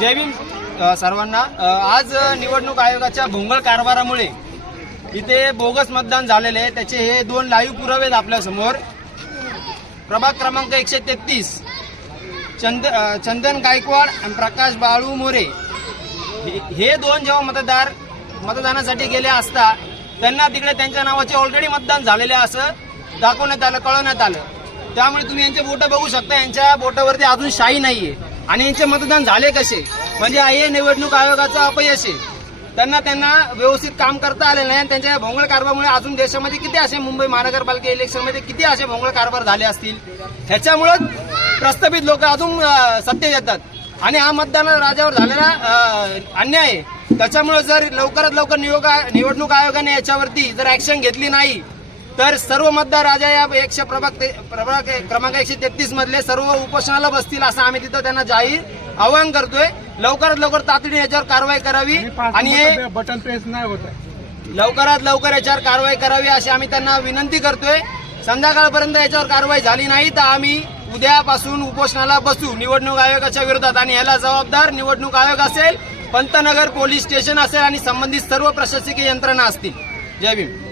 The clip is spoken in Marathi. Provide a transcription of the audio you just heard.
जय भीम सर्वांना। आज निवडणूक आयोगाच्या भोंगळ कारभारामुळे इथे बोगस मतदान झालेले आहे। त्याचे हे 2 लाईव्ह पुरावे आहेत आपल्या समोर। प्रभाग क्रमांक 133 चंदन गायकवाड आणि प्रकाश बाळू मोरे हे 2 जेव्हा मतदानासाठी गेले असता त्यांना तिकडे त्यांच्या नावाचे ऑलरेडी मतदान झालेले असं दाखवण्यात आलं, कळवण्यात आलं। त्यामुळे तुम्ही यांचे बोट बघू शकता, यांच्या बोटावरती अजून शाई नाहीये आणि यांचे मतदान झाले कसे म्हणजे हे निवडणूक आयोगाचं अपयश आहे। त्यांना व्यवस्थित काम करता आले नाही। त्यांच्या भोंगळ कारभारामुळे अजून देशामध्ये किती असे मुंबई महानगरपालिका इलेक्शनमध्ये किती असे भोंगळ कारभार झाले असतील। त्याच्यामुळे प्रस्थापित लोक अजून सत्तेत येतात आणि हा मतदान राजावर झालेला अन्याय आहे। त्याच्यामुळे जर लवकरात लवकर निवडणूक आयोगाने याच्यावरती जर ऍक्शन घेतली नाही तर सर्व मतदार राजा या प्रभाग क्रमांक 133 मधले सर्व उपोषणाला बसतील असं आम्ही तिथं त्यांना जाहीर आवाहन करतोय। लवकरात लवकर तातडीने याच्यावर कारवाई करावी आणि हे बटन प्रेस नाही होत आहे, लवकरात लवकर याच्यावर कारवाई करावी अशी आम्ही त्यांना विनंती करतोय। संध्याकाळपर्यंत याच्यावर कारवाई झाली नाही तर आम्ही उद्यापासून उपोषणाला बसू निवडणूक आयोगाच्या विरोधात आणि याला जबाबदार निवडणूक आयोग असेल, पंतनगर पोलीस स्टेशन असेल आणि संबंधित सर्व प्रशासकीय यंत्रणा असतील। जय भीम।